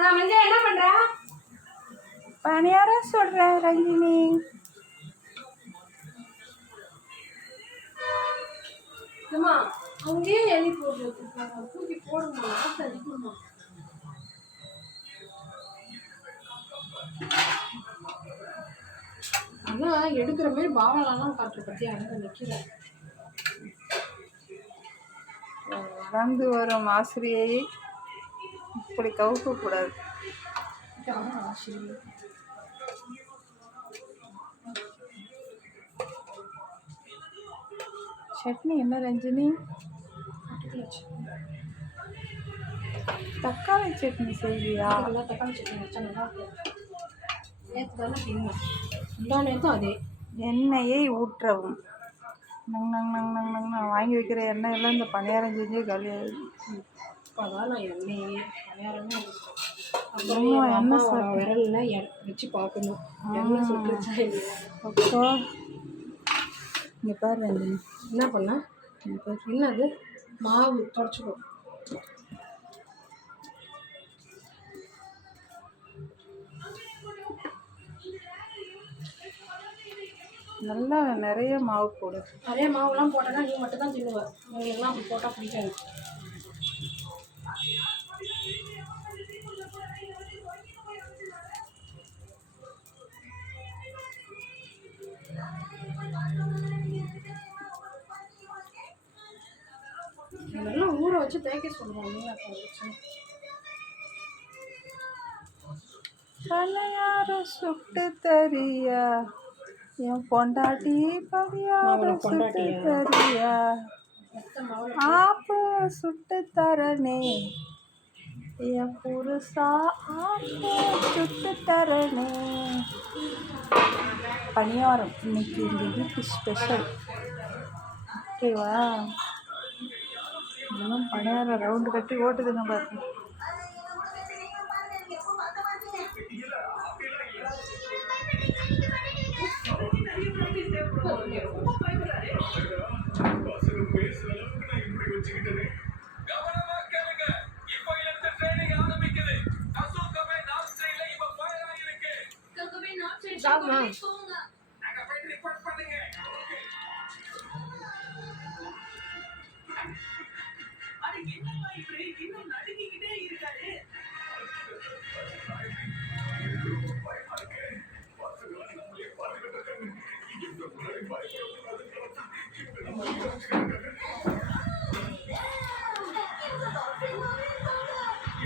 நான் வந்து என்ன பண்றேன்? பணியாரம் சொல்கிறேன் ரஞ்சினி. அம்மா அங்கேயே எலி போடுறது தூக்கி போடுமா, ஆசை அடிக்குமா? அதான் எடுக்கிற மாதிரி பாவலாம் காட்டுற பத்தி அங்கே நிற்கிறேன். வளர்ந்து வரும் ஆசிரியை இப்படி கவுக்கக்கூடாது. சட்னி என்ன ரஞ்சினி? தக்காளி சட்னி செய்வியா? தக்காளி சட்னி வச்சா நல்லா இருக்கும். நேற்று தானே தின்னேன், எல்லா நேரத்தும் அதே. எண்ணெயை ஊற்றவும். நான் வாங்கி வைக்கிற எண்ணெய் எல்லாம் இந்த பணியாரம் செஞ்சு காலியாகுது. இப்போதான் நான் எண்ணெயே பணியாரமே அப்புறம் எண்ணெய் விரல்ல வச்சு பார்க்கணும் எண்ணெய் சுட்டுருச்சா இல்லையா. அப்போ இங்கே பாரு ரஞ்சினி, என்ன பண்ண? என்னது மாவு தொடச்சிக்கோ. நல்லா நிறைய மாவு போடு. நிறைய மாவுலாம் போட்டேன்னா நீ மட்டும் தான் தின்னுவ, எல்லாம் அப்படி போட்டால் பிடிக்காது. இதெல்லாம் ஊற வச்சு தேய்க்க சொல்லுவாங்க. பணியாரம் சுட்டு தரியா என் பொண்டாட்டி, பணியாரம் சுட்டு தரியா, ஆப்பு சுட்டு தரணே என் புருஷா, ஆப்பு சுட்டு தரணே. பணியாரம் இன்னைக்கு இந்த வீட்டு ஸ்பெஷல். ஓகேவா? இன்னும் பணியாரம் ரவுண்டு கட்டி ஓட்டுதுங்க பாருங்க.